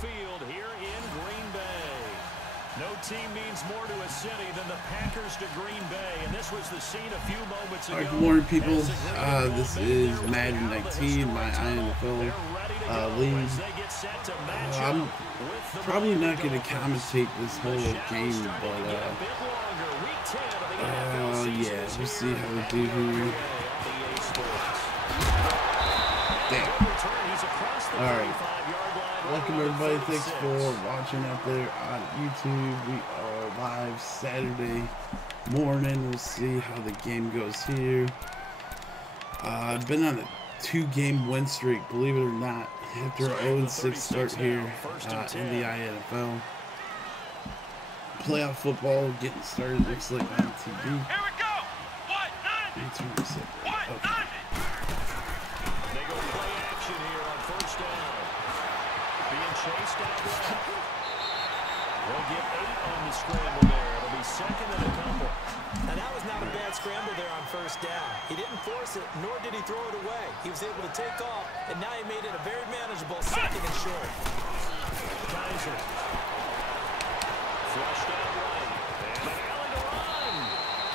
Field here in Green Bay. No team means more to a city than the Packers to Green Bay, and this was the scene a few moments ago. Alright, good morning, people. This is Madden 19, my iNFL league. I'm probably not going to commentate this whole game, but yeah, we'll see how we do here. Damn. Alright. Welcome, everybody. Thanks for watching out there on YouTube. We are live Saturday morning. We'll see how the game goes here. I've been on a 2-game win streak, believe it or not, after an 0-6 start here in the iNFL. Playoff football getting started, looks like on TV. Here we go! What? Let me turn this up. Okay. They go play action here on first down. Being chased out right. They'll get 8 on the scramble there. It'll be second and a couple. And that was not a bad scramble there on first down. He didn't force it, nor did he throw it away. He was able to take off, and now he made it a very manageable second and short. Kaiser. Flushed out right. And an alley to run.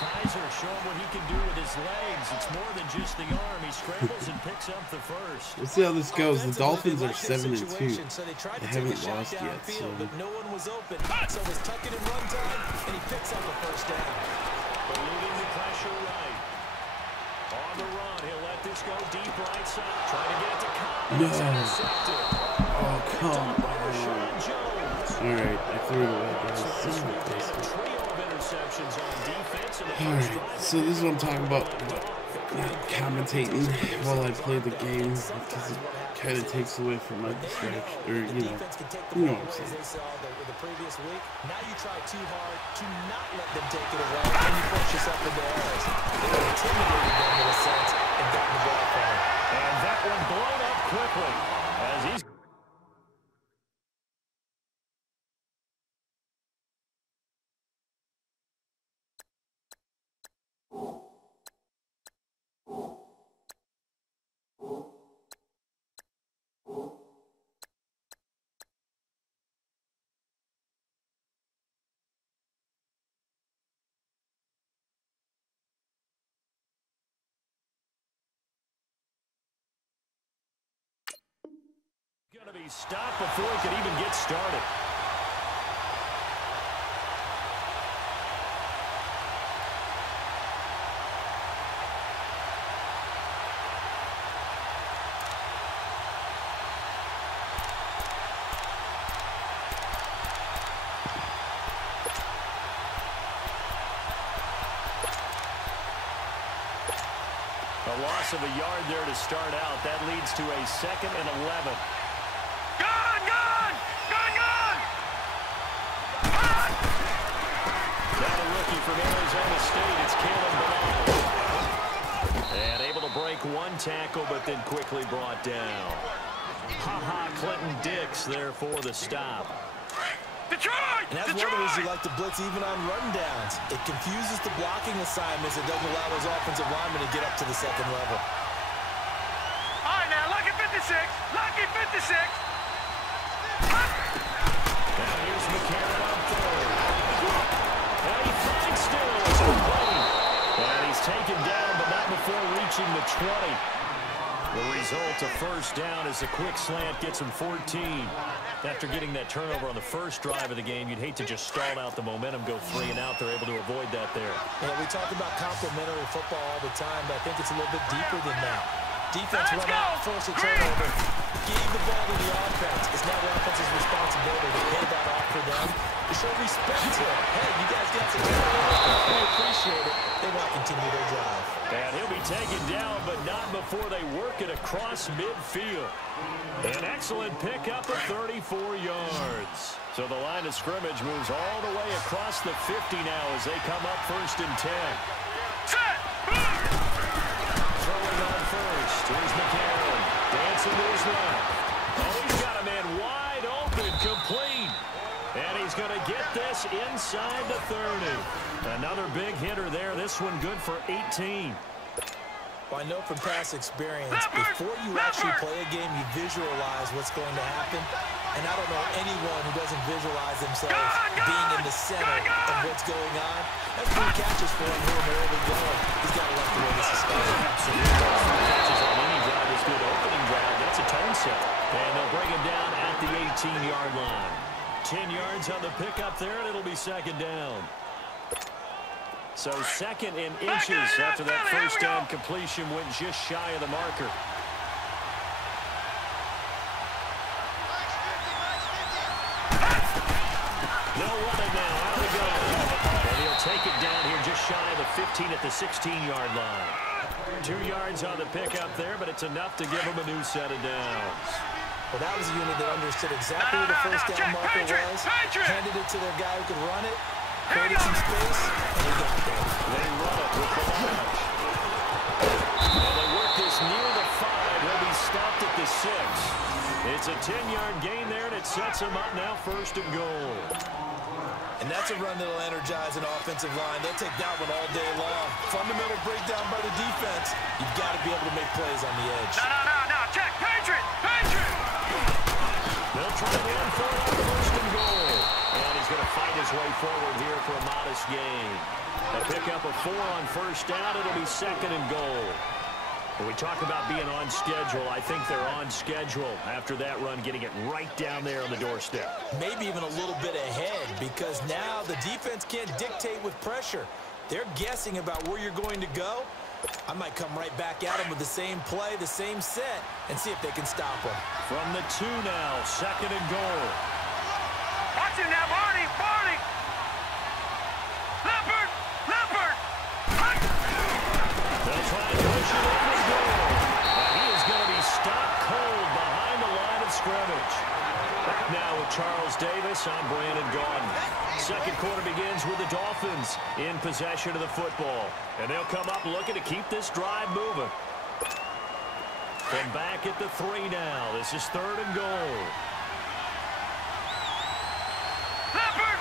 Kaiser showing what he can do with his legs. It's more than just the arm. He scrambles and picks up the first. We'll see how this goes. The Dolphins are 7-2. They haven't lost yet, so. But no one was open, so it was tucking in run time, and he picks up a first down. Eluding the pressure right. On the run, he'll let this go deep right side. Trying to get it to Collins. Intercepted. Oh, come on. Alright, I threw it away, guys. Alright, so this is what I'm talking about. Not commentating while I play the game, because it kind of takes away from my distraction, or you know what I'm saying. Now you try too hard to not let them take it away, and you push yourself into errors. They intimidated them in a sense and got the ball from him. And that one blown up quickly as he's. Going to be stopped before he could even get started. A loss of a yard there to start out. That leads to a 2nd and 11. From Arizona State, it's Caleb Bernard. And able to break one tackle, but then quickly brought down. Clinton Dix there for the stop. Detroit! And that's one of the reasons you like to blitz even on rundowns. It confuses the blocking assignments. It doesn't allow those offensive linemen to get up to the second level. All right, now, lucky 56. Lucky 56. Now here's McCarron on third. And he finds Stills complete. And he's taken down, but not before reaching the 20. The result, a first down, as a quick slant gets him 14. After getting that turnover on the first drive of the game, you'd hate to just stall out the momentum, go 3 and out. They're able to avoid that there. Yeah, we talk about complementary football all the time, but I think it's a little bit deeper than that. Defense run out, force a turnover, gave the ball to the offense. It's now the offense's responsibility to pay that off for them, to show respect to it. Hey, you guys got some turnover. We appreciate it. They want to continue their drive. And he'll be taken down, but not before they work it across midfield. An excellent pickup of 34 yards. So the line of scrimmage moves all the way across the 50 now as they come up 1st and 10. Throwing on first. Here's McCarron. Dancing to his left. Oh, he's got a man wide open, complete. And he's going to get this inside the 30. Another big hitter there. This one good for 18. Well, I know from past experience, before you actually play a game, you visualize what's going to happen. And I don't know anyone who doesn't visualize themselves being in the center of what's going on. That's 3 catches for him here in the early going. He's got to love the way this is starting. Absolutely. 3 catches on any drive is good. Opening drive, that's a tone set. And they'll bring him down at the 18-yard line. 10 yards on the pickup there, and it'll be second down. So second in inches after that first down completion went just shy of the marker. They'll run it now, out to go. And he'll take it down here just shy of the 15 at the 16-yard line. 2 yards on the pickup there, but it's enough to give him a new set of downs. Well, that was a unit that understood exactly where the first down marker was, handed it to their guy who could run it, created some space, and he got there. They run it with the launch. And they work this near the 5. He'll be stopped at the 6. It's a 10-yard gain there, and it sets him up now first and goal. And that's a run that'll energize an offensive line. They'll take that one all day long. Fundamental breakdown by the defense. You've got to be able to make plays on the edge. No. Check. Patriot. They'll try to run for it on first and goal. And he's going to fight his way forward here for a modest gain. A pickup of 4 on first down. It'll be second and goal. When we talk about being on schedule, I think they're on schedule after that run, getting it right down there on the doorstep. Maybe even a little bit ahead, because now the defense can't dictate with pressure. They're guessing about where you're going to go. I might come right back at them with the same play, the same set, and see if they can stop them. From the 2 now, second and goal. Watch him now, Barney. Leopard. They'll try and push it over the goal. He is going to be stopped cold behind the line of scrimmage. Back now with Charles Davis. I'm Brandon Gaudin. Second quarter begins with the Dolphins in possession of the football. And they'll come up looking to keep this drive moving. From back at the 3 now. This is third and goal. Leopard.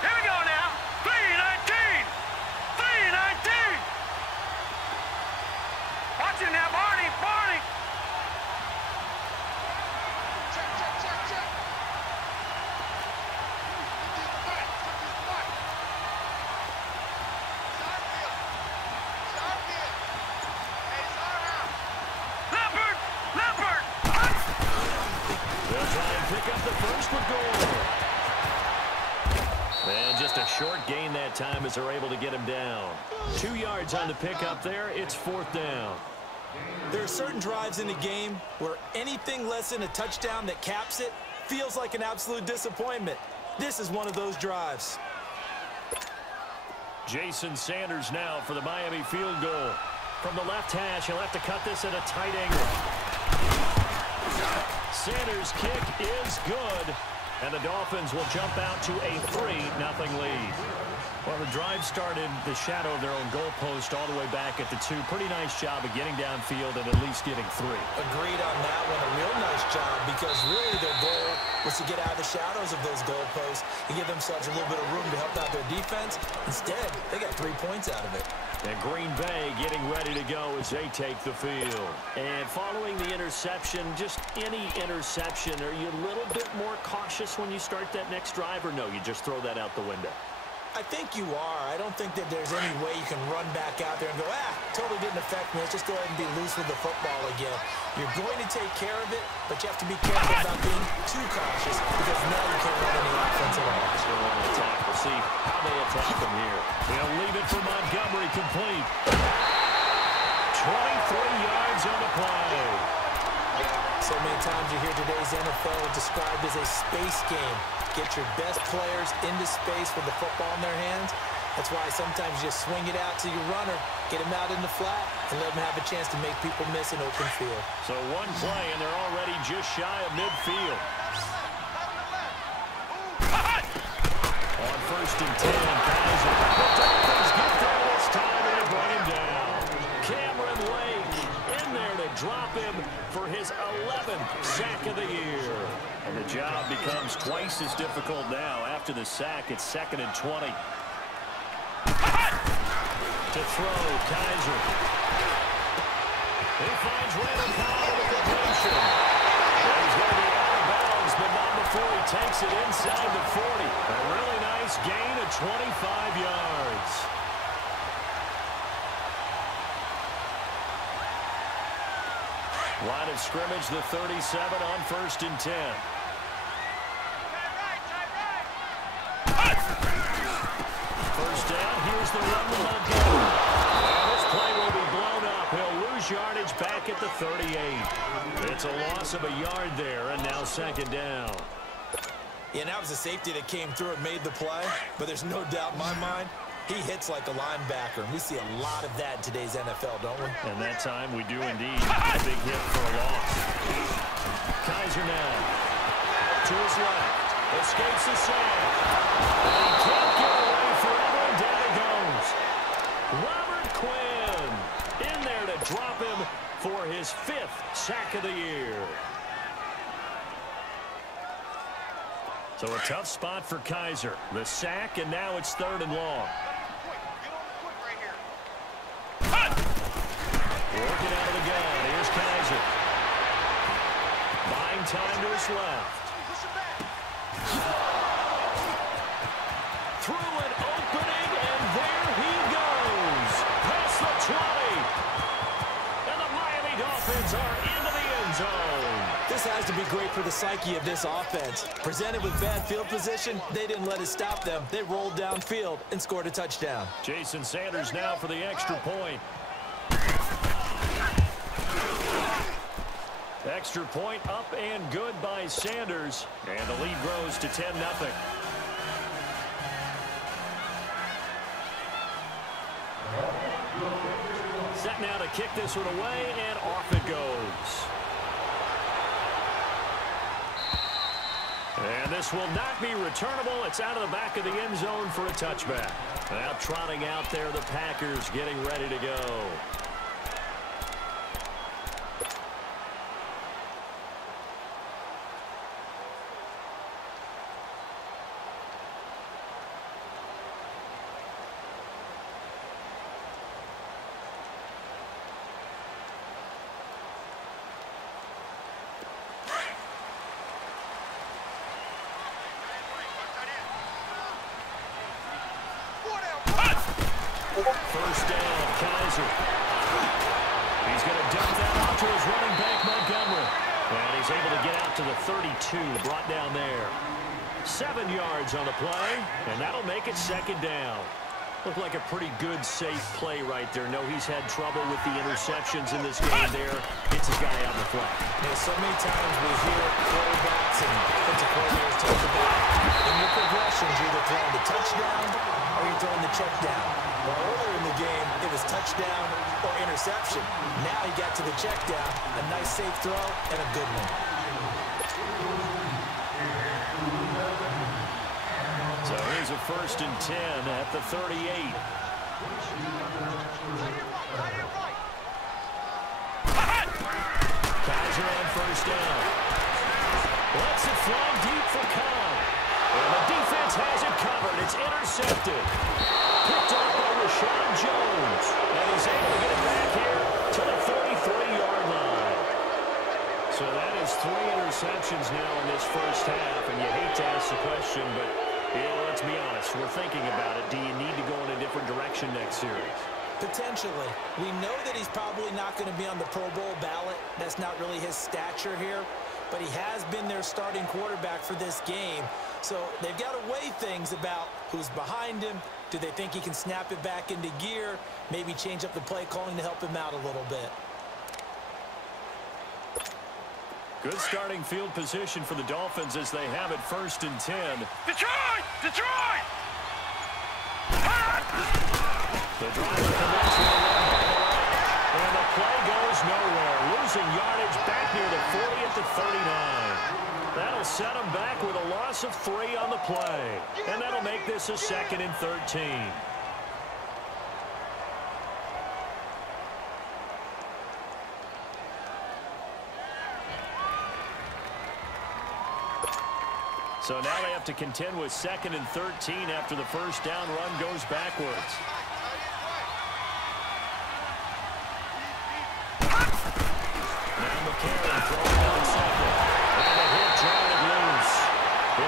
Here we go now. 3-19. Watch him now, Barney. Check. Leopard. They'll try and pick up the first with goal. And just a short gain that time as they're able to get him down. 2 yards on the pickup there. It's fourth down. There are certain drives in the game where anything less than a touchdown that caps it feels like an absolute disappointment. This is one of those drives. Jason Sanders now for the Miami field goal. From the left hash, he'll have to cut this at a tight angle. Sanders' kick is good. And the Dolphins will jump out to a 3-0 lead. Well, the drive started the shadow of their own goalpost all the way back at the 2. Pretty nice job of getting downfield and at least getting 3. Agreed on that one. A real nice job, because really their goal was to get out of the shadows of those goalposts and give themselves a little bit of room to help out their defense. Instead, they got 3 points out of it. And Green Bay getting ready to go as they take the field. And following the interception, just any interception, are you a little bit more cautious when you start that next drive, or no, you just throw that out the window? I think you are. I don't think that there's any way you can run back out there and go, totally didn't affect me. Let's just go ahead and be loose with the football again. You're going to take care of it, but you have to be careful about being too cautious, because now you can't run any offense at all. Still want to attack. We'll see how they attack them here. They'll leave it for Montgomery, complete. 23 yards on the play. So many times you hear today's NFL described as a space game. Get your best players into space with the football in their hands. That's why sometimes you just swing it out to your runner, get him out in the flat, and let him have a chance to make people miss an open field. So one play, and they're already just shy of midfield. On first and 10, Kaiser. The Dolphins get there this time, and they bring him down. Cameron Lake in there to drop him for his 11th sack of the year. And the job becomes twice as difficult now. After the sack, it's second and 20. To throw, Kaiser. He finds Randall Cobb with the completion. He's going to be out of bounds takes it inside the 40. A really nice gain of 25 yards. Line of scrimmage, the 37 on 1st and 10. First down, here's the run with Montgomery. And this play will be blown up. He'll lose yardage back at the 38. It's a loss of a yard there, and now 2nd down. Yeah, that was a safety that came through and made the play, but there's no doubt in my mind, he hits like a linebacker. And we see a lot of that in today's NFL, don't we? And that time we do indeed. A big hit for a loss. Kaiser now to his left. Escapes the sack. And he can't get away forever, and down he goes. Robert Quinn in there to drop him for his 5th sack of the year. So a tough spot for Kaiser. The sack, and now it's 3rd and long. Working out of the gun. Here's Kaiser. Buying time to his left. Through an opening, and there he goes. Past the 20. And the Miami Dolphins are into the end zone. This has to be great for the psyche of this offense. Presented with bad field position, they didn't let it stop them. They rolled downfield and scored a touchdown. Jason Sanders now for the extra point. Extra point up and good by Sanders. And the lead grows to 10-0. Set now to kick this one away, and off it goes. And this will not be returnable. It's out of the back of the end zone for a touchback. Now trotting out there, the Packers getting ready to go. First down, Kaiser. He's going to dump that off to his running back, Montgomery. And he's able to get out to the 32, brought down there. 7 yards on the play, and that'll make it 2nd down. Looked like a pretty good, safe play right there. No, he's had trouble with the interceptions in this game there. Gets his guy out in the flat. Yeah, so many times we hear quarterbacks and defensive coordinators talk about in your progressions, you're either throwing the touchdown or you're throwing the check down. Well, earlier in the game, it was touchdown or interception. Now he got to the check down. A nice, safe throw and a good one. So here's a 1st and 10 at the 38. Kaiser on 1st down. Lets it fly deep for Cobb. And the defense has it covered. It's intercepted. Picked off by Rashawn Jones. And he's able to get it back here to the 33-yard line. So that is 3 interceptions now in this first half. And you hate to ask the question, but yeah, let's be honest. We're thinking about it. Do you need to go in a different direction next series? Potentially. We know that he's probably not going to be on the Pro Bowl ballot. That's not really his stature here. But he has been their starting quarterback for this game. So they've got to weigh things about who's behind him. Do they think he can snap it back into gear? Maybe change up the play calling to help him out a little bit. Good starting field position for the Dolphins as they have it 1st and 10. Detroit! Detroit! The driver commits with a run by the right, and the play goes nowhere. Losing yardage back near the 40 at the 39. That'll set him back with a loss of 3 on the play. And that'll make this a 2nd and 13. So now they have to contend with 2nd and 13 after the first down run goes backwards. Now McCarron throwing on 2nd. And a hit, drawing it loose.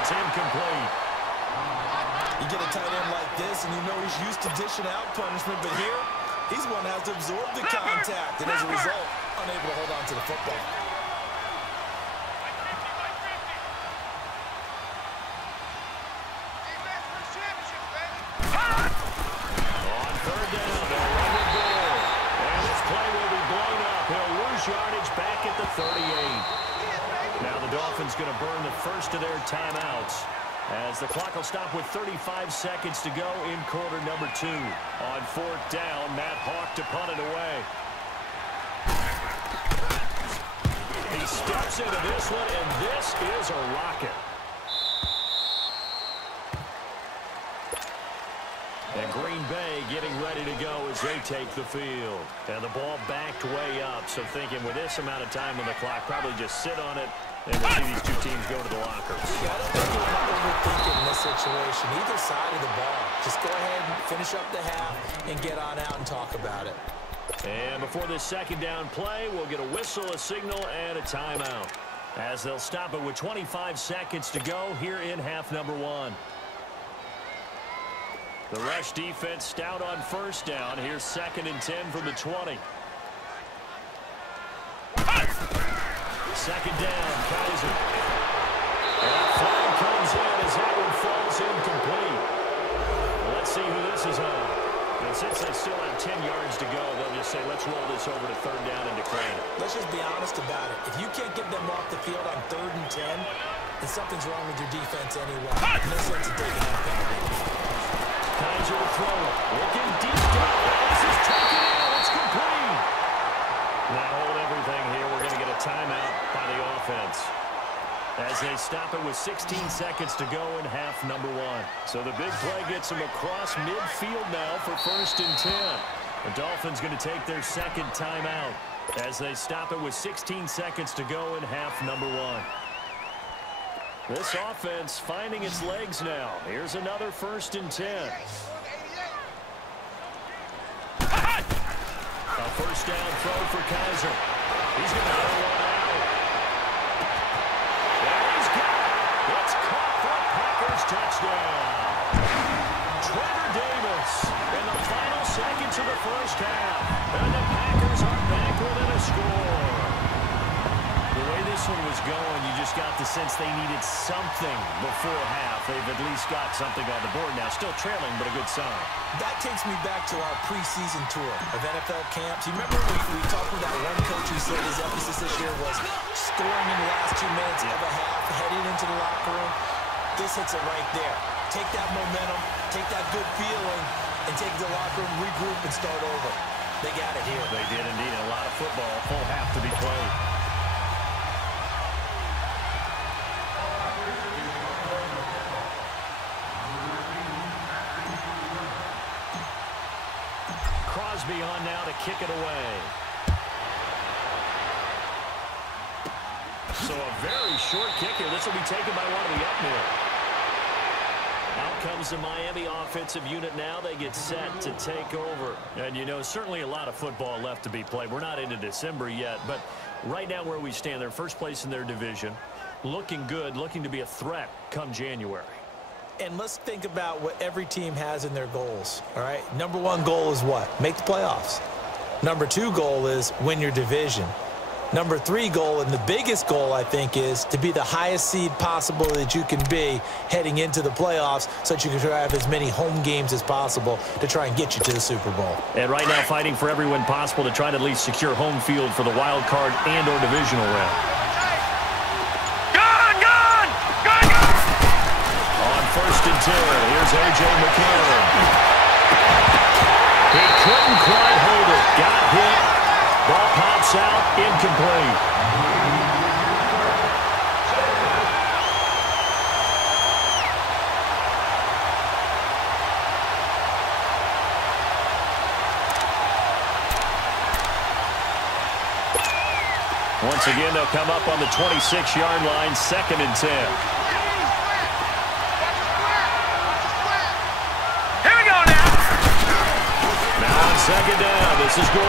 It's incomplete. You get a tight end like this, and you know he's used to dishing out punishment, but here, he's one that has to absorb the contact, and as a result, unable to hold on to the football. On third down, they'll run the ball. And this play will be blown up. He'll lose yardage back at the 38. Now the Dolphins going to burn the first of their timeouts, as the clock will stop with 35 seconds to go in quarter number 2. On fourth down, Matt Hawk to punt it away. He steps into this one, and this is a rocket. And Green Bay getting ready to go as they take the field. And the ball backed way up, so thinking with this amount of time on the clock, probably just sit on it, and we'll see these two teams go to the lockers. Yeah, I don't think you're not overthinking in this situation. Either side of the ball. Just go ahead and finish up the half and get on out and talk about it. And before this second down play, we'll get a whistle, a signal, and a timeout, as they'll stop it with 25 seconds to go here in half number 1. The rush defense stout on first down. Here's 2nd and 10 from the 20. Second down, Kaiser. And flag comes in as that one falls incomplete. Well, let's see who this is on. And since they still have 10 yards to go, they'll just say, let's roll this over to third down and decline it. Let's just be honest about it. If you can't get them off the field on 3rd and 10, then something's wrong with your defense anyway. No sense in taking that penalty. Kaiser to throw it. Looking deep down. This is taken in. It's complete. Now hold everything here. We're going to get a timeout by the offense, as they stop it with 16 seconds to go in half number 1. So the big play gets them across midfield now for 1st and 10. The Dolphins going to take their 2nd timeout, as they stop it with 16 seconds to go in half number 1. This offense finding its legs now. Here's another 1st and 10. A first down throw for Kaiser. He's going to throw one out. And he's got it. It's caught for a Packers touchdown. Trevor Davis in the final seconds of the first half. And the Packers are back within a score. The way this one was going, you just got the sense they needed something before half. They've at least got something on the board now. Still trailing, but a good sign. That takes me back to our preseason tour of NFL camps. You remember we talked with that one coach who said his emphasis this year was scoring in the last 2 minutes of a half, heading into the locker room. This hits it right there. Take that momentum, take that good feeling, and take the locker room, regroup, and start over. They got it here. They did indeed. A lot of football, full half to be played. Crosby on now to kick it away. So a very short kick here. This will be taken by one of the up middle. Out comes the Miami offensive unit now. They get set to take over. And, you know, certainly a lot of football left to be played. We're not into December yet, but right now where we stand, they're first place in their division. Looking good, looking to be a threat come January. And let's think about what every team has in their goals, all right? Number 1 goal is what? Make the playoffs. Number 2 goal is win your division. Number 3 goal, and the biggest goal, I think, is to be the highest seed possible that you can be heading into the playoffs, so that you can try to have as many home games as possible to try and get you to the Super Bowl. And right now fighting for every win possible to try to at least secure home field for the wild card and or divisional round. First and 10. Here's A.J. McCarron. He couldn't quite hold it. Got hit. Ball pops out. Incomplete. Once again, they'll come up on the 26-yard line. 2nd and 10. Second down, this is Gore.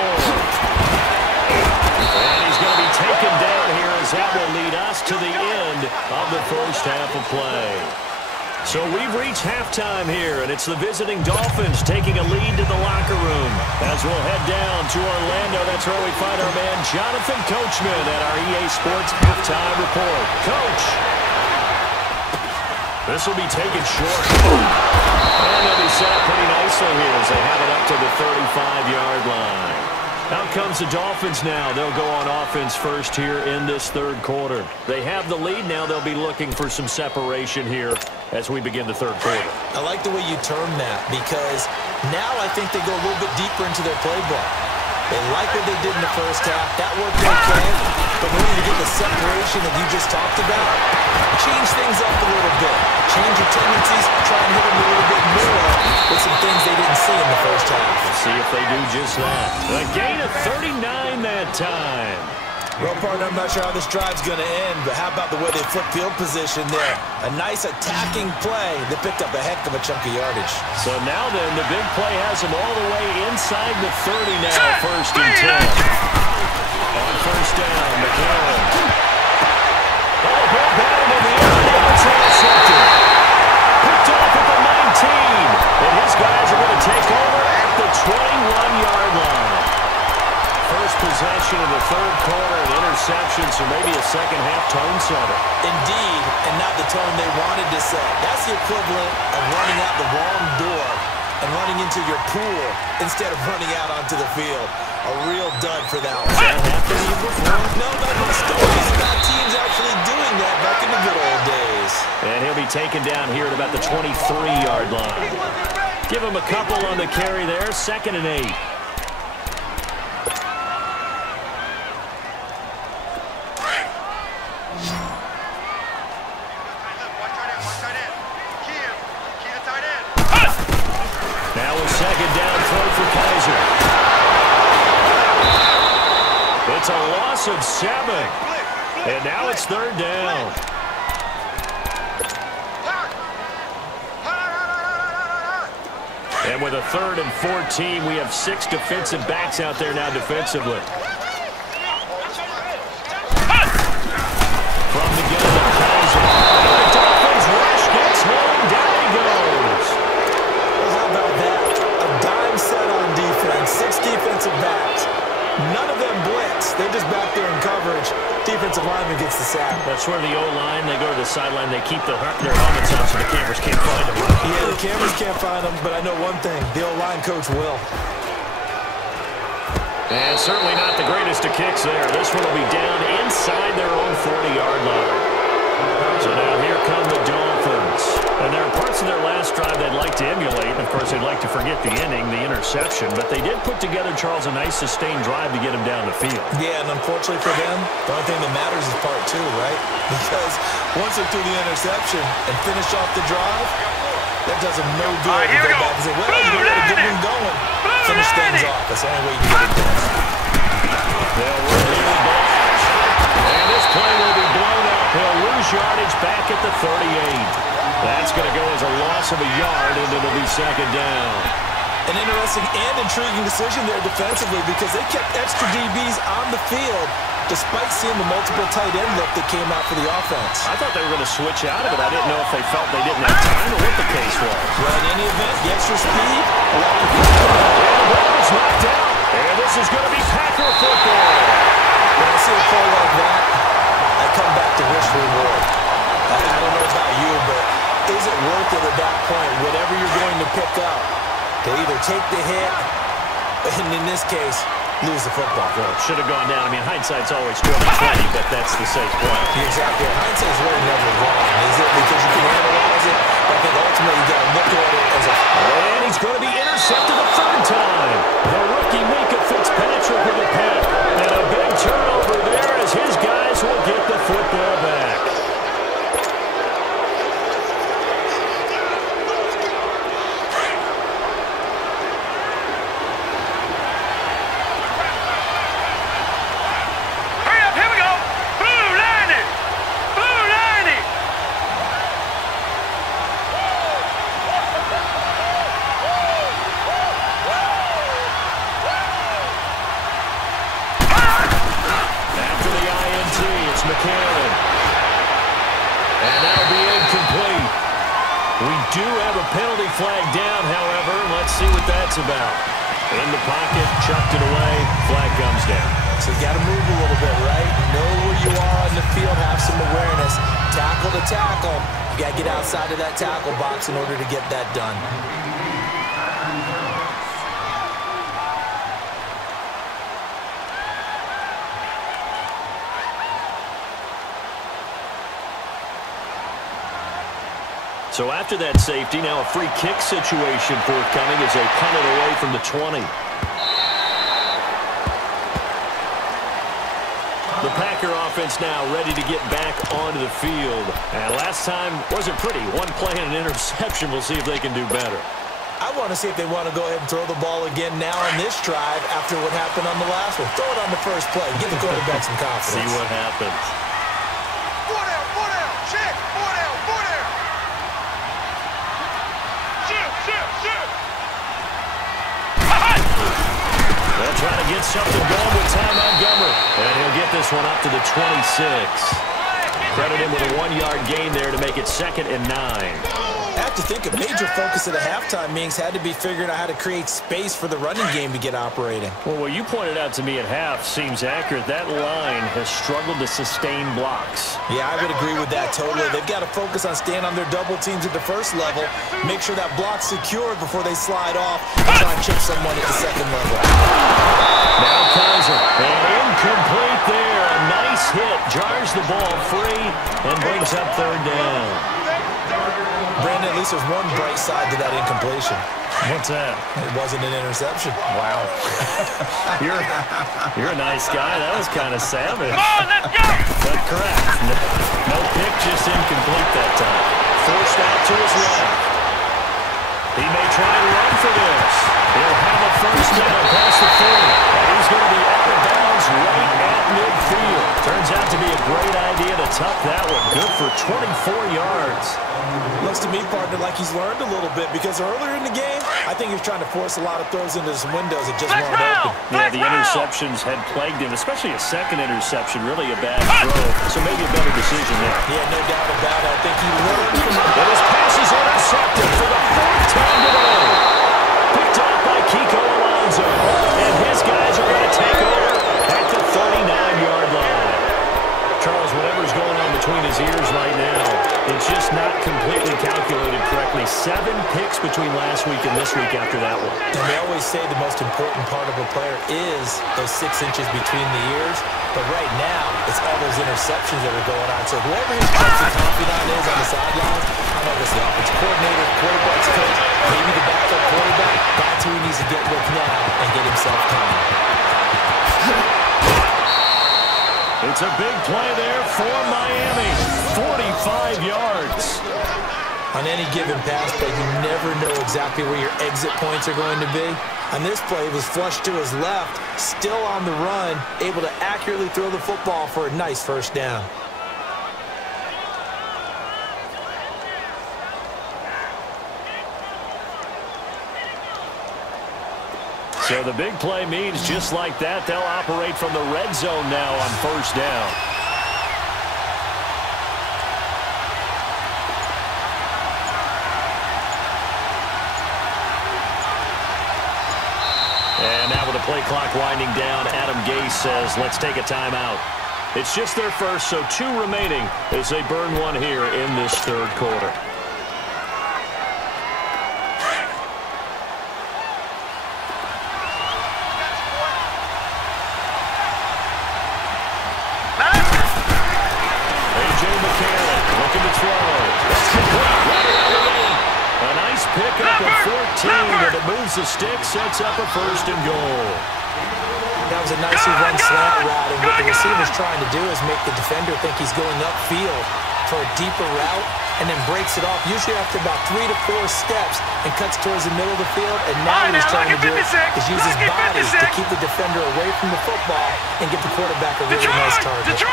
And he's going to be taken down here as that will lead us to the end of the first half of play. So we've reached halftime here, and it's the visiting Dolphins taking a lead to the locker room. As we'll head down to Orlando, that's where we find our man Jonathan Coachman at our EA Sports Halftime Report. Coach, this will be taken short. And they'll be set up pretty nicely here as they have it up to the 35-yard line. Out comes the Dolphins now. They'll go on offense first here in this third quarter. They have the lead now. They'll be looking for some separation here as we begin the third quarter. I like the way you term that because now I think they go a little bit deeper into their playbook. They like what they did in the first half. That worked okay. But in order to get the separation that you just talked about, change things up a little bit. Change your tendencies. Try and hit them a little bit more with some things they didn't see in the first half. We'll see if they do just that. A gain of 39 that time. Well, partner, I'm not sure how this drive's going to end, but how about the way they flip field position there? A nice attacking play that picked up a heck of a chunk of yardage. So now then, the big play has them all the way inside the 30 now, first and 10. On first down, McCarron. Oh, ball batted in the air, now it's intercepted. Picked off at the 19, and his guys are going to take over at the 21-yard line. First possession of the third quarter, an interception, so maybe a second-half tone setter. Indeed, and not the tone they wanted to set. That's the equivalent of running out the wrong door and running into your pool instead of running out onto the field. A real dud for that one. Does that happen to you before? No, but my stories about teams actually doing that back in the good old days. And he'll be taken down here at about the 23-yard line. Give him a couple on the carry there, 2nd and 8. Now a second down throw for Kaiser. It's a loss of 7. And now it's third down. And with a 3rd and 14, we have 6 defensive backs out there now defensively. From the gun, Kaiser. The Dolphins rush gets home. Down he goes. Well, how about that? A dime set on defense. 6 defensive backs. None of them blitz. They're just back there in coverage. Defensive lineman gets the sack. That's where the O-line, they go to the sideline, they keep their helmets on so the cameras can't find them. Yeah, the cameras can't find them, but I know one thing. The O-line coach will. And certainly not the greatest of kicks there. This one will be down inside their own 40-yard line. So now here come the Dolphins. And there are parts of their last drive they'd like to emulate. Of course, they'd like to forget the inning, the interception. But they did put together, Charles, a nice sustained drive to get him down the field. Yeah, and unfortunately for them, the only thing that matters is part 2, right? Because once they threw the interception and finish off the drive, that does them no good. Right, here we go. Back and say, well, you got to get one going. Finish things off. That's the only way you can get it done. They'll roll in the ball. And this play will be blown up. He'll lose yardage back at the 38. That's going to go as a loss of a yard, and it'll be second down. An interesting and intriguing decision there defensively because they kept extra DBs on the field despite seeing the multiple tight end look that came out for the offense. I thought they were going to switch out of it. I didn't know if they felt they didn't have time or what the case was. Well, in any event, the extra speed allowed the And the ball is knocked out. And this is going to be Packer football. When I see a play like that, I come back to risk reward. I don't know about you, but is it worth it at that point, whatever you're going to pick up, to either take the hit, and in this case, lose the football? Well, it should have gone down. I mean, hindsight's always 20/20, but that's the safe play. Exactly. Hindsight's really never wrong, is it? Because you can analyze it, but I think ultimately you got to look at it as a... And he's going to be intercepted a 3rd time. The rookie Mika Fitzpatrick with a pick. And a big turnover there as his guys will get the football back. do have a penalty flag down, however. Let's see what that's about. In the pocket, chucked it away, flag comes down. So you got to move a little bit, right? Know where you are on the field, have some awareness. Tackle to tackle. You got to get outside of that tackle box in order to get that done. So after that safety, now a free kick situation forthcoming as they punt it away from the 20. The Packer offense now ready to get back onto the field. And last time wasn't pretty. One play and an interception. We'll see if they can do better. I want to see if they want to go ahead and throw the ball again now on this drive after what happened on the last one. Throw it on the first play. Give the quarterback some confidence. See what happens. Four down, check, four down. Shoot. They'll try to get something going with Ty Montgomery. And he'll get this one up to the 26. Credit him with a 1-yard gain there to make it 2nd and 9. I have to think a major focus at the halftime meetings had to be figuring out how to create space for the running game to get operating. Well, what you pointed out to me at half seems accurate. That line has struggled to sustain blocks. Yeah, I would agree with that totally. They've got to focus on staying on their double teams at the first level, make sure that block's secured before they slide off and try and chip someone at the second level. Now Kaiser, and incomplete there. A nice hit, jars the ball free, and brings up 3rd down. Brandon, at least there's one bright side to that incompletion. What's that? It wasn't an interception. Wow. You're a nice guy. That was kind of savage. Come on, let's go! But correct. No pick, just incomplete that time. Forced out to his left. He may try and run for this. He'll have a first down past the 40. And he's going to be out of bounds right at midfield. Turns out to be a great idea to tuck that one. Good for 24 yards. Looks to me, partner, like he's learned a little bit because earlier in the game, I think he was trying to force a lot of throws into some windows that just weren't open. Yeah, the interceptions had plagued him, especially a second interception, really a bad throw. So maybe a better decision there. Yeah, no doubt about it. I think he learned from that. And his pass is intercepted for the 4th time today. Picked up by Kiko Alonso. And his guys are going to take over at the 39-yard line. Charles, whatever's going on between his ears right now, it's just not completely calculated correctly. 7 picks between last week and this week after that one. And they always say the most important part of a player is those 6 inches between the ears. But right now, it's all those interceptions that are going on. So whoever his coach confidant is on the sidelines, I know this is the offensive coordinator, quarterback's coach, maybe the backup quarterback, that's who he needs to get with now and get himself calm. It's a big play there for Miami. 45 yards. On any given pass play, you never know exactly where your exit points are going to be. On this play, it was flushed to his left, still on the run, able to accurately throw the football for a nice first down. So the big play means just like that, they'll operate from the red zone now on first down. And now with the play clock winding down, Adam Gase says, let's take a timeout. It's just their first, so 2 remaining as they burn one here in this 3rd quarter. Pickup at 14, and it moves the stick, sets up a 1st and goal. That was a nicely run slant route, and what the receiver's trying to do is make the defender think he's going upfield for a deeper route, and then breaks it off, usually after about 3 to 4 steps, and cuts towards the middle of the field, and now what he's trying to do is use his body to keep the defender away from the football and get the quarterback a really nice target. To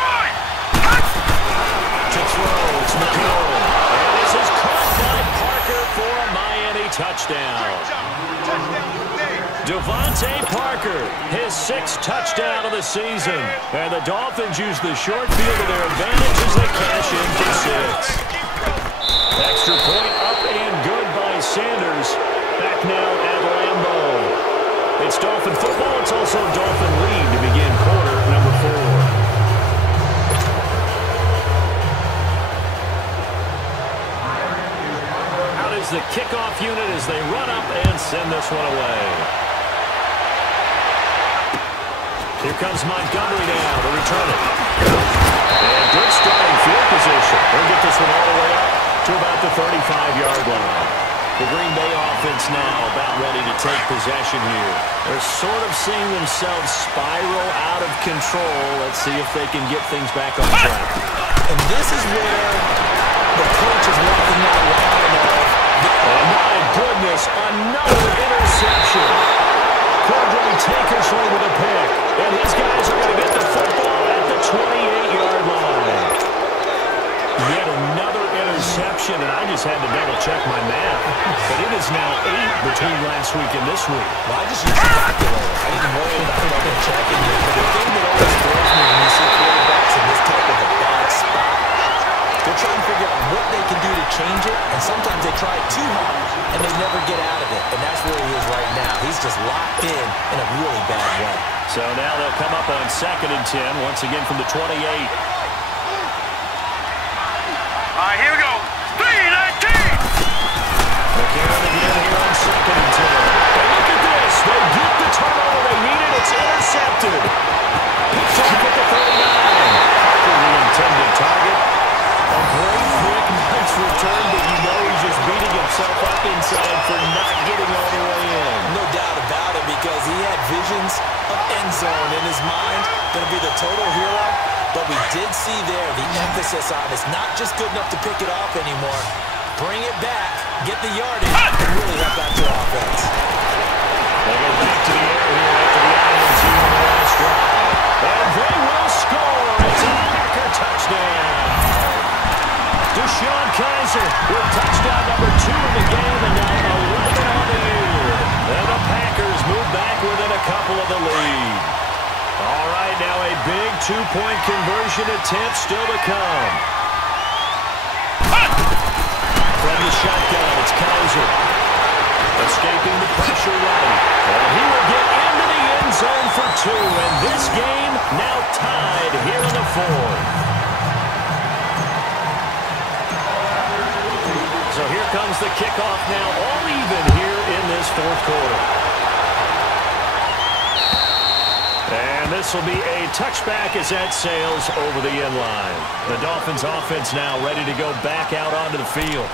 throw, it's McCall. And this is caught by Parker for a Miami touchdown. Devontae Parker, his 6th touchdown of the season. And the Dolphins use the short field to their advantage as they cash in for 6. Extra point up and good. the kickoff unit as they run up and send this one away. Here comes Montgomery now to return it. And good starting field position. They'll get this one all the way up to about the 35-yard line. The Green Bay offense now about ready to take possession here. They're sort of seeing themselves spiral out of control. Let's see if they can get things back on track. And this is where the coach is walking that line of... Oh, my goodness, another interception. Cordray Tankersley with a pick. And his guys are going to get the football at the 28-yard line. Yet another interception, and I just had to double-check my math. But it is now 8 between last week and this week. Well, I just used the calculator. I didn't worry about double-checking it. But the thing that always throws me when you see quarterbacks in this type of a bad spot, they're trying to figure out what they can do to change it, and sometimes they try too hard, and they never get out of it. And that's where he is right now. He's just locked in a really bad way. So now they'll come up on 2nd and 10, once again from the 28. All right, here we go. 3-19. McCarron again here on 2nd and 10. And look at this. They get the turnover they needed. It's intercepted. Picked off at the 39. Parker, the intended target. A great quick, nice return, but you know he's just beating himself up inside for not getting all the way in. No doubt about it, because he had visions of end zone in his mind. Going to be the total hero. But we did see there the emphasis on it's not just good enough to pick it off anymore. Bring it back, get the yardage, and really help out your offense. They go back to the air here after the iAnthuny on the last drive. And they will score. It's a Packer touchdown. Deshaun Kaiser with touchdown number 2 in the game, and now 11 on the year. And the Packers move back within a couple of the lead. All right, now a big 2-point conversion attempt still to come. From the shotgun, it's Kaiser. Escaping the pressure right. And he will get into the end zone for 2. And this game now tied here in the 4th. So here comes the kickoff now, all even here in this 4th quarter. And this will be a touchback as that sails over the end line. The Dolphins offense now ready to go back out onto the field.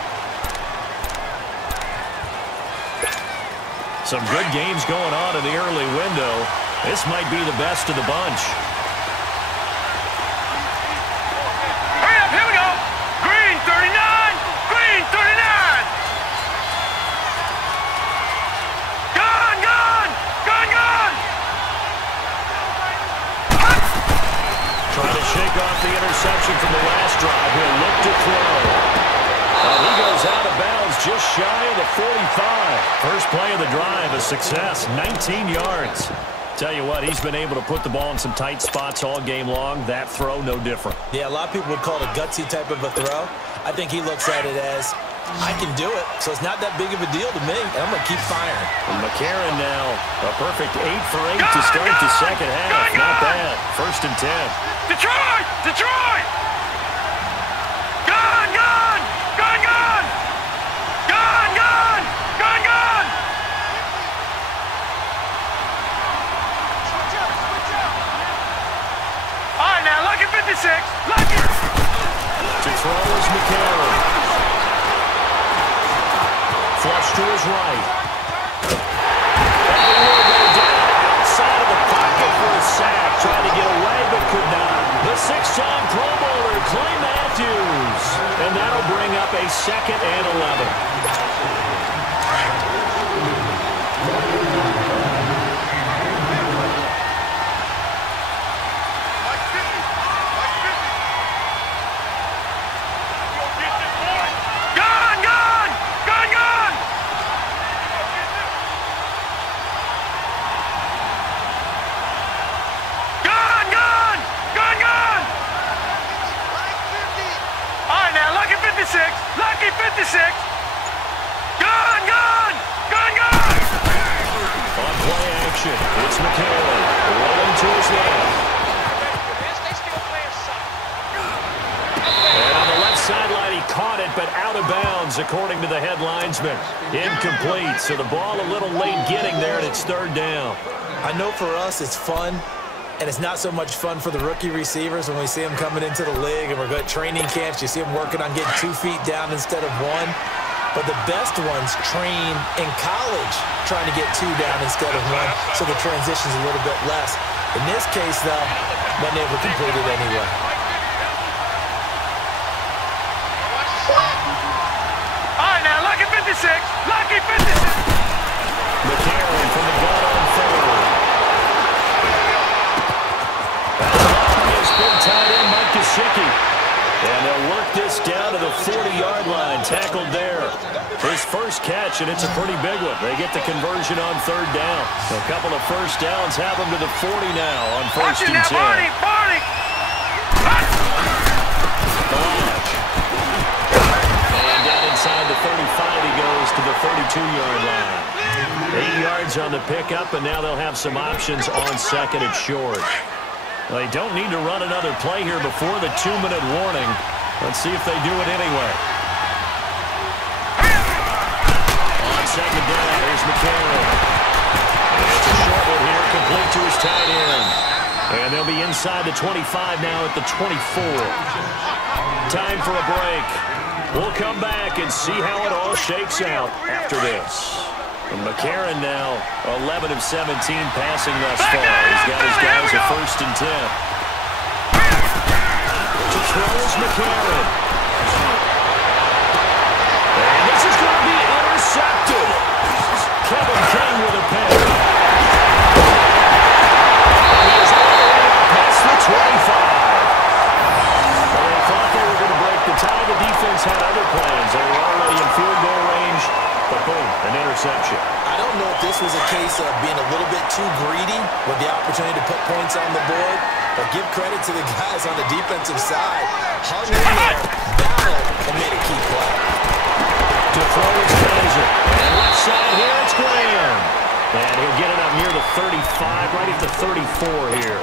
Some good games going on in the early window. This might be the best of the bunch. Hurry up, here we go. Green 39. Green 39. Gone, gone. Gone, gone. Trying to shake off the interception from the last drive. He'll look to throw. And he goes out of bounds just shy of the 45. First play of the drive, a success, 19 yards. Tell you what, he's been able to put the ball in some tight spots all game long. That throw, no different. Yeah, a lot of people would call it a gutsy type of a throw. I think he looks at it as, I can do it, so it's not that big of a deal to me, and I'm going to keep firing. And McCarron now, a perfect 8 for 8 to start the second half. Not bad. 1st and 10. Detroit! Detroit! Gone, gone! Gone, gone! Gone, gone! Gone, gone! All right, now, lucky 56. Lucky! To throw is McCarron. Flush to his right. And he will go down outside of the pocket for a sack. Tried to get away, but could not. The 6-time Pro Bowler, Clay Matthews. And that'll bring up a 2nd and 11. Lucky 56. Gone, gone, gone, gone. On play action, it's McCarron rolling to his left. And on the left sideline, he caught it, but out of bounds, according to the head linesman. Incomplete, so the ball a little late getting there, and it's third down. I know for us it's fun, and it's not so much fun for the rookie receivers when we see them coming into the league and we're going to training camps. You see them working on getting 2 feet down instead of 1. But the best ones train in college trying to get 2 down instead of 1, so the transition's a little bit less. In this case, though, wasn't able to complete it anyway. All right, now, lucky 56. Lucky 56. McCarron from the gun on third. His big tight end, Mike Gesicki. And they'll work this down to the 40-yard line. Tackled there. His first catch, and it's a pretty big one. They get the conversion on third down. A couple of first downs have them to the 40 now on first and 10. Barney! And down inside the 35, he goes to the 32-yard line. 8 yards on the pickup, and now they'll have some options on second and short. They don't need to run another play here before the 2-minute warning. Let's see if they do it anyway. On second down, here's McCarron. It's a short one here, complete to his tight end. And they'll be inside the 25 now at the 24. Time for a break. We'll come back and see how it all shakes out after this. And McCarron now 11 of 17 passing thus far. He's got his guys at first and 10. To throw is McCarron. And this is going to be intercepted. Kevin King with a pick. And he is all the way up past the 25. Well, they thought they were going to break the tie. The defense had other plans. They were already in field goal range. But boom, an interception. I don't know if this was a case of being a little bit too greedy with the opportunity to put points on the board, but give credit to the guys on the defensive side. Hung in there, battled, and made a key play. To throw is Kaiser. And left side here, it's Graham. And he'll get it up near the 35, right at the 34 here.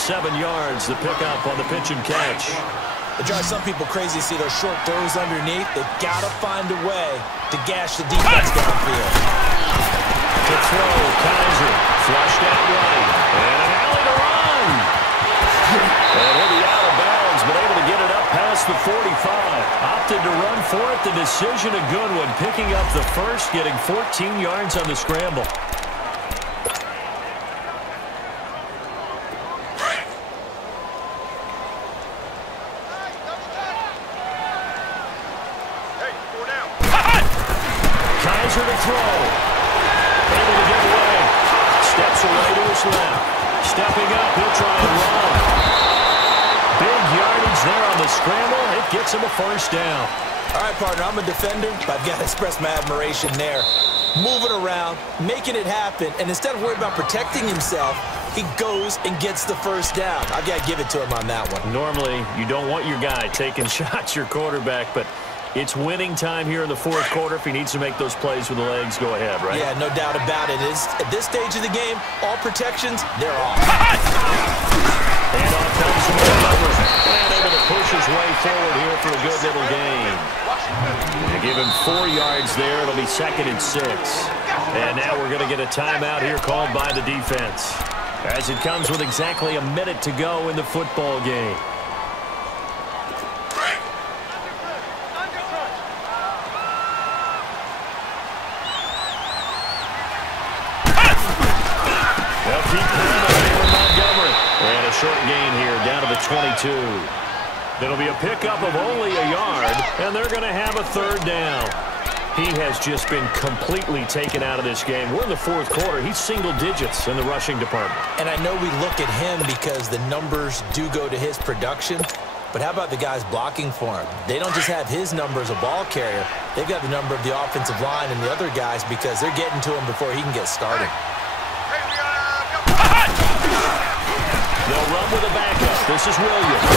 7 yards, the pickup on the pitch and catch. It drives some people crazy to see those short throws underneath. They've got to find a way to gash the defense downfield. To throw, Kaiser, flushed out right. And an alley to run. And he'll be out of bounds, but able to get it up past the 45. Opted to run for it. The decision a good one. Picking up the first, getting 14 yards on the scramble. To throw. Able to get away. Steps away to his left. Stepping up, he'll try and run. Big yardage there on the scramble. It gets him a first down. All right, partner, I'm a defender, but I've got to express my admiration there. Moving around, making it happen, and instead of worrying about protecting himself, he goes and gets the first down. I've got to give it to him on that one. Normally, you don't want your guy taking shots, your quarterback, but it's winning time here in the fourth quarter. If he needs to make those plays with the legs, go ahead, right? Yeah, no doubt about it. At this stage of the game, all protections, they're off. And off comes Montgomery. And able to push his way forward here for a good little gain. They give him 4 yards there. It'll be second and 6. And now we're going to get a timeout here called by the defense, as it comes with exactly a minute to go in the football game. And a short gain here down to the 22. It'll be a pickup of only a yard, and they're going to have a third down. He has just been completely taken out of this game. We're in the fourth quarter. He's single digits in the rushing department. And I know we look at him because the numbers do go to his production, but how about the guys blocking for him? They don't just have his number as a ball carrier. They've got the number of the offensive line and the other guys because they're getting to him before he can get started. They'll run with a backup. This is Williams.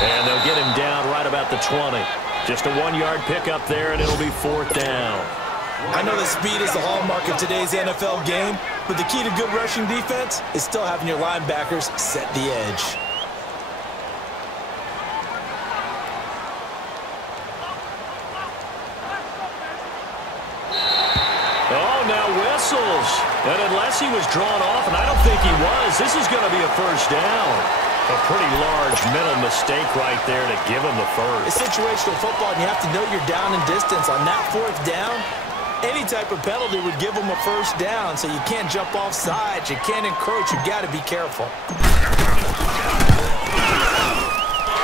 And they'll get him down right about the 20. Just a 1-yard pickup there, and it'll be fourth down. I know that speed is the hallmark of today's NFL game, but the key to good rushing defense is still having your linebackers set the edge. whistles. And unless he was drawn off, and I don't think he was, this is going to be a first down. A pretty large mental mistake right there to give him the first. It's situational football, and you have to know you're down in distance. On that fourth down, any type of penalty would give him a first down, so you can't jump off sides. You can't encroach. You've got to be careful.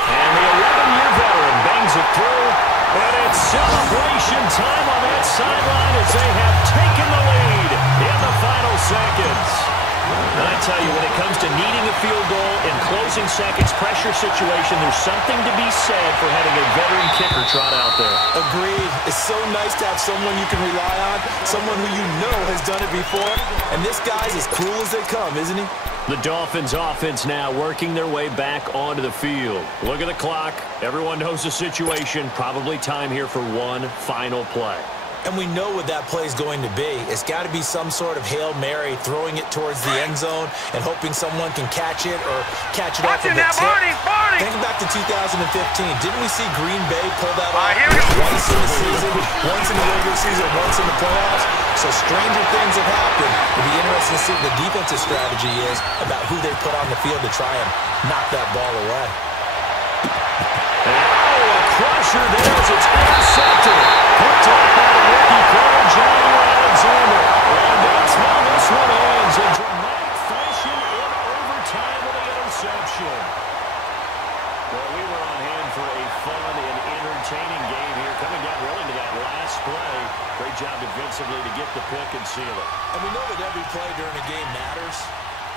And the 11-year veteran bangs it through. And it's celebration time on that sideline as they have taken the lead in the final seconds. I tell you, when it comes to needing a field goal in closing seconds, pressure situation, there's something to be said for having a veteran kicker trot out there. Agreed. It's so nice to have someone you can rely on, someone who you know has done it before. And this guy's as cool as they come, isn't he? The Dolphins offense now working their way back onto the field. Look at the clock. Everyone knows the situation. Probably time here for one final play. And we know what that play is going to be. It's got to be some sort of Hail Mary, throwing it towards the end zone and hoping someone can catch it or catch it off of the tip. Think back to 2015. Didn't we see Green Bay pull that off once in the season, once in the regular season, once in the playoffs? So stranger things have happened. It'll be interesting to see what the defensive strategy is about who they put on the field to try and knock that ball away. Oh, a crusher there as it's intercepted. Picked up by the rookie corner, John Alexander. And that's how this one ends in dramatic fashion in overtime with the interception. Well, we were on hand for a fun and entertaining game here, coming down really to that last play. Great job defensively to get the pick and seal it. And we know that every play during a game matters.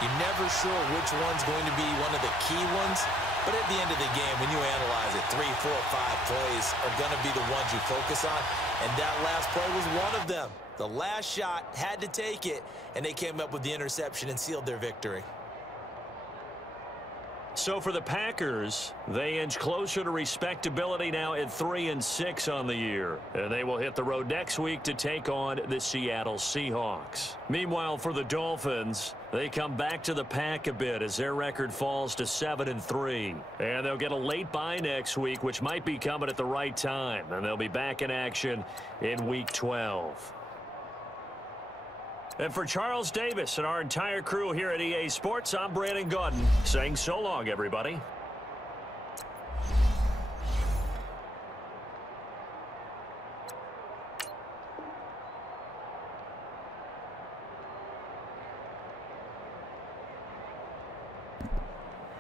You're never sure which one's going to be one of the key ones. But at the end of the game, when you analyze it, 3, 4, 5 plays are going to be the ones you focus on. And that last play was one of them. The last shot had to take it, and they came up with the interception and sealed their victory. So for the Packers, they inch closer to respectability now at 3-6 on the year. And they will hit the road next week to take on the Seattle Seahawks. Meanwhile, for the Dolphins, they come back to the pack a bit as their record falls to 7-3. And they'll get a late bye next week, which might be coming at the right time. And they'll be back in action in Week 12. And for Charles Davis and our entire crew here at EA Sports, I'm Brandon Gaudin saying so long, everybody.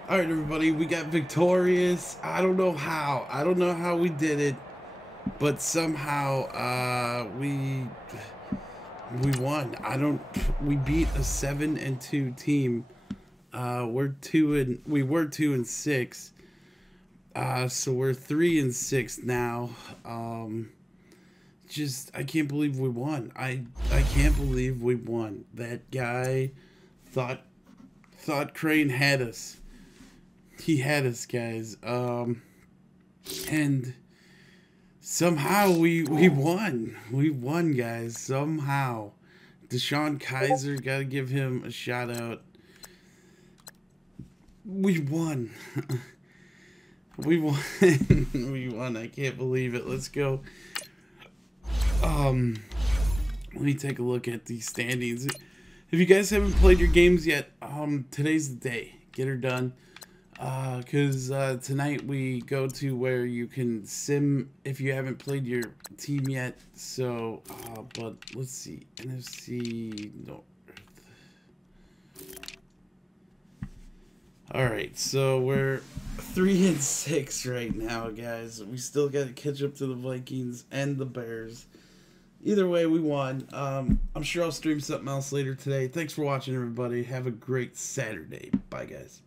All right, everybody, we got victorious. I don't know how. I don't know how we did it, but somehow we won. We beat a 7-2 team. We were 2-6. So we're 3-6 now. I can't believe we won. I can't believe we won. That guy thought Crane had us. He had us, guys. And somehow we won. We won, guys. Somehow. Deshaun Kaiser, gotta give him a shout out. We won. We won. We won. I can't believe it. Let's go. Let me take a look at the standings. If you guys haven't played your games yet, today's the day. Get her done. Because tonight we go to where you can sim if you haven't played your team yet. So, but let's see. NFC North. Alright, so we're 3-6 right now, guys. We still got to catch up to the Vikings and the Bears. Either way, we won. I'm sure I'll stream something else later today. Thanks for watching, everybody. Have a great Saturday. Bye, guys.